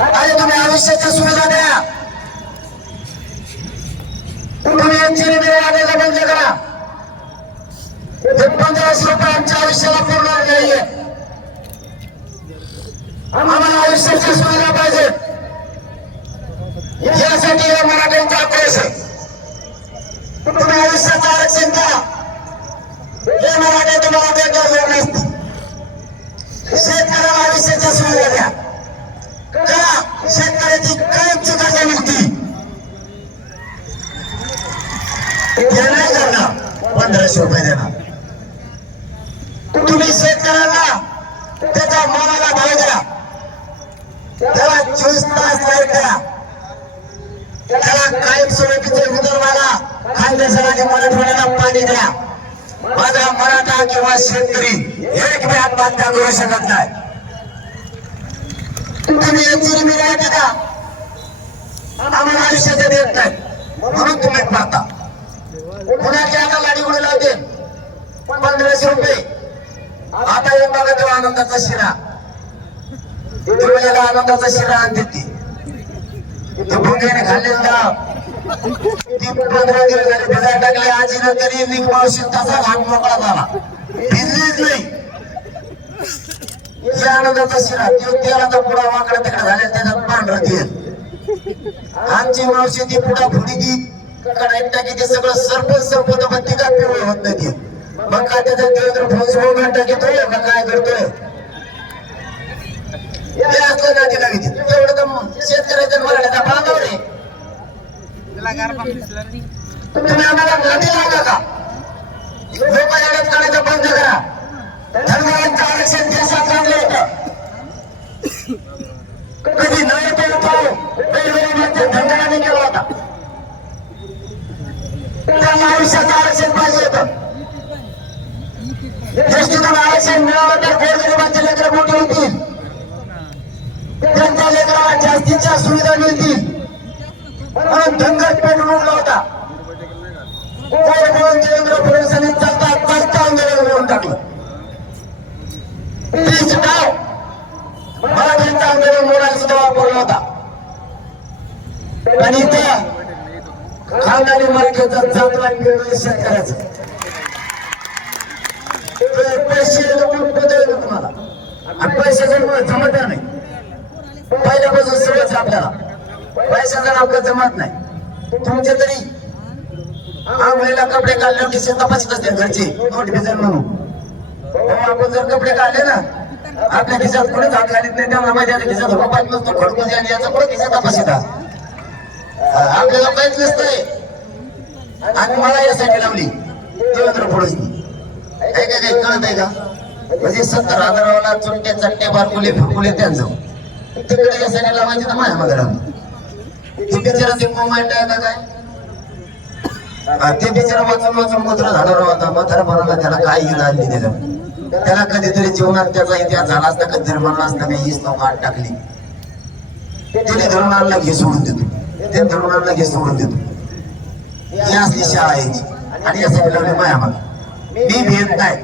आणि तुम्ही आयुष्याच्या सुविधा द्या. तुम्ही यांची आलेला बंद करा. हे पंधराशे रुपये आमच्या आयुष्याला पुरणार नाहीये. आम्हाला आयुष्याची सुविधा पाहिजे. यासाठी या मराठ्यांचा आक्रोश आहे. तुम्ही आयुष्याचं आरक्षण द्या. हे मराठे तुम्हाला देणार नसते शेतकऱ्याला आयुष्याच्या सुविधा द्या. शेतकऱ्याची कायमची कर्ज मुक्ती नाही करणार. पंधराशे रुपये देणार. तुम्ही शेतकऱ्यांना त्याच्या मनाला भाव द्या. त्याला चोवीस तास लाइट द्या. त्याला कायम स्वरूपीचे विदर्भाला खानदेशाला मराठवाड्याला पाणी द्या. माझा मराठा किंवा शेतकरी एक बी आत्महत्या करू शकत नाही. तुम्ही याची मिळाली आम्हाला आयुष्याचे देत नाही. म्हणून तुम्ही पाहता. पुण्याची आता गाडी उडी लावते. पंधराशे रुपये. आता येऊन बघा तो आनंदाचा शिरा. दिवाळीला आनंदाचा शिरा आणते ती. ते भुंग्याने खाल्लेलं गाव ती पंधरा दिवस झाले. भिजायला टाकले. आजीनं तरी निघ मावशी तसा घाम मोकळा झाला. भिजलीच नाही. या आनंदाचा शिरा. तो तेलाचा पुडा वाकडा तिकडे झाले त्याच्यात पांढरं तेल. आमची मावशी ती पुढा फुडी ती टाकी ते सगळं सरपंच सरपंच पण ती काय पिवळं होत नाही मग का त्याचा देवेंद्र फौज मोबाईल टाकीतोय का काय करतोय? असलं ना तिला किती एवढं तर शेतकऱ्याच्या मराठ्याचा बांधावर तुम्ही आम्हाला नदी लागा का? लोक येण्यात काढायचं बंद करा. धर्मांचं आरक्षण देशा आणलं होतं कधी नाही तो पाहू गैरगरिबांच्या धंद्याने केला होता त्यांना आयुष्याचं आरक्षण पाहिजे होतं दृष्टीतून आरक्षण मिळालं तर लेकर मोठे होतील. त्यांच्या लेकराला जास्तीच्या सुविधा मिळतील. म्हणून धनगर पेटून उडला होता. कोण देवेंद्र फडणवीसांनी चालता चालता आंदोलन करून टाकलं. तीच डाव मराठ्यांचा आंदोलन मोडायला सुद्धा वापरला होता. आणि त्या खानदानी मालकीचा चांगला निर्णय शेतकऱ्याचा. पैसे लोक बदलले तुम्हाला. आणि पैशाचं जमत नाही. पहिल्यापासून सगळंच आपल्याला. पैशाचा आपल्या जमत नाही तुमचे तरी आंघोळीला कपडे काढले की तपासत असते घरचे डिझाईन म्हणून. हो, आपण जर कपडे काढले ना आपल्या खिशात कोणीच हात घालीत नाही त्यांना माहिती आहे खिशात रुपयात नसतो खडकून आणि याचा पुढे खिशात तपासित आपल्याला काहीच नसतंय. आणि मला यासाठी लावली. देवेंद्र फडणवीस. काय काय काय कळत आहे का? म्हणजे सत्तर हजारावाला चुटके चट्टे बारकुले फिरकुले त्यांचं तिकडे यासाठी माझी तर माझ्या मगर ते बिचाराचे मोमेंट आहे का काय ते बिचारा वाचून वाचून मुद्रा झाडावर होता. म्हातारपणाला त्याला काय इलाज नाही. त्याला कधीतरी जीवनात त्याचा इतिहास झाला असता कधीतरी म्हणला असता मी हीच नौका आत टाकली. त्याने धरुणाला घे सोडून देतो. ते धरुणाला घे सोडून देतो. ही असली शाळा यायची आणि यासाठी लावली माया मला मी भेद नाही.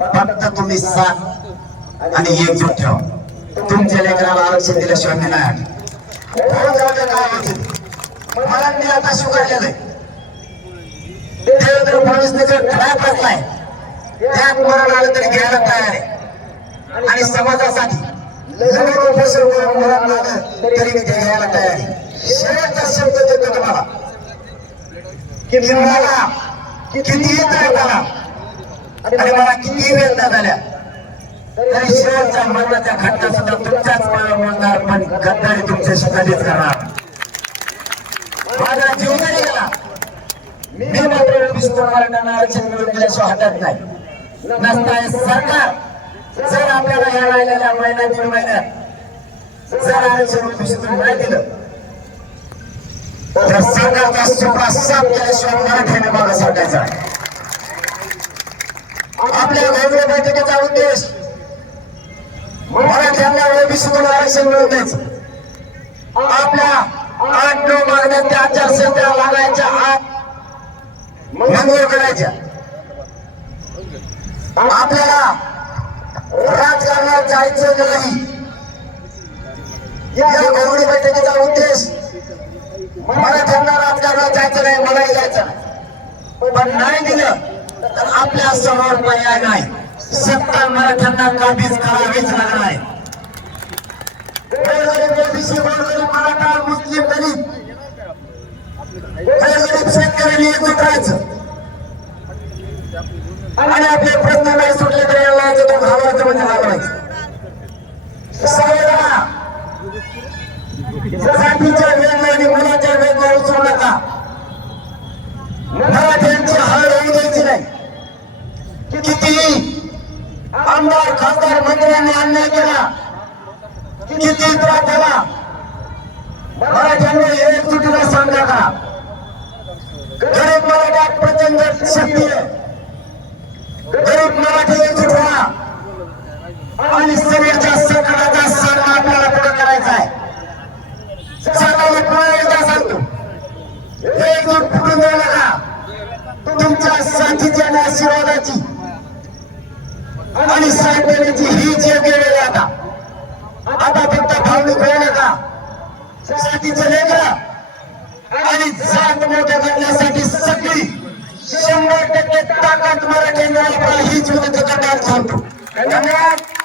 फक्त तुम्ही साथ आणि एकजूट ठेवा. तुमच्या लेकराला आरक्षण दिल्याशिवाय मी नाही मला मी आता स्वीकारलेलं आहे. देवेंद्र फडणवीसने जर खडा बसलाय त्यात मरण आलं तरी घ्यायला तयार आहे. आणि समाजासाठी लग्न उपोषण करून मरण आलं तरी मी ते घ्यायला तयार आहे. शेवटचा शब्द देतो तुम्हाला. की मी किती कितीही त्रास झाला आणि मला किती वेदना झाल्या तरी शेवटच्या मरणाच्या खड्डा सुद्धा तुमच्याच मला मोडणार पण गद्दारी तुमच्याशी कधीच करणार. माझा जीव जरी गेला. मी मात्र ओबीसी मराठ्यांना आरक्षण मिळवून दिल्याशिवाय हटत नाही. नसताय सरकार. जर आपल्याला या राहिलेल्या महिन्यात दीड महिन्यात जर आरक्षण ओबीसीतून नाही दिलं तर सरकारचा सुपा साफ केल्याशिवाय मराठ्याने मागे सरकायचा आपल्या घोगरे बैठकीचा उद्देश मराठ्यांना ओबीसीतून आरक्षण मिळवून द्यायचं. आपल्या आठ नऊ मागण्या त्या आचारसंहिता लागायच्या आत मंजूर करायच्या. आपल्याला राजकारणात जायचं नाही. या गौरव बैठकीचा उद्देश मला मराठ्यांना राजकारणात जायचं नाही मलाही जायचं नाही. पण नाही दिलं तर आपल्यासमोर पर्याय नाही. सत्ता मराठ्यांना कधीच करावीच लागणार आहे. मराठा मुस्लिम गरीब गरीब शेतकऱ्यांनी एकजूट राहायचं. आणि आपले प्रश्न नाही सुटले तर यायचं तो घालायचं म्हणजे घालवायचं किती? आमदार खासदार मंत्र्यांनी अन्याय केला. किती त्रास झाला? मराठ्यांनी एकजुटीला सांगा का गरीब मराठ्यात प्रचंड शक्ती आहे. गरीब मराठी एकजूट व्हा आणि सगळ्याच्या संकटाचा सामना आपल्याला पुढे करायचा आहे. सांगायला पुन्हा एकदा सांगतो एकजूट फुटून देऊ नका. तुमच्या साथीची आणि आशीर्वादाची. आणि साथ ही जे वेळ आहे आता आता फक्त भावनिक वेळ नका साथीचं लेकर आणि जात मोठ्या करण्यासाठी सगळी शंभर टक्के ताकद मराठी हीच विनंती करणार थांबतो धन्यवाद.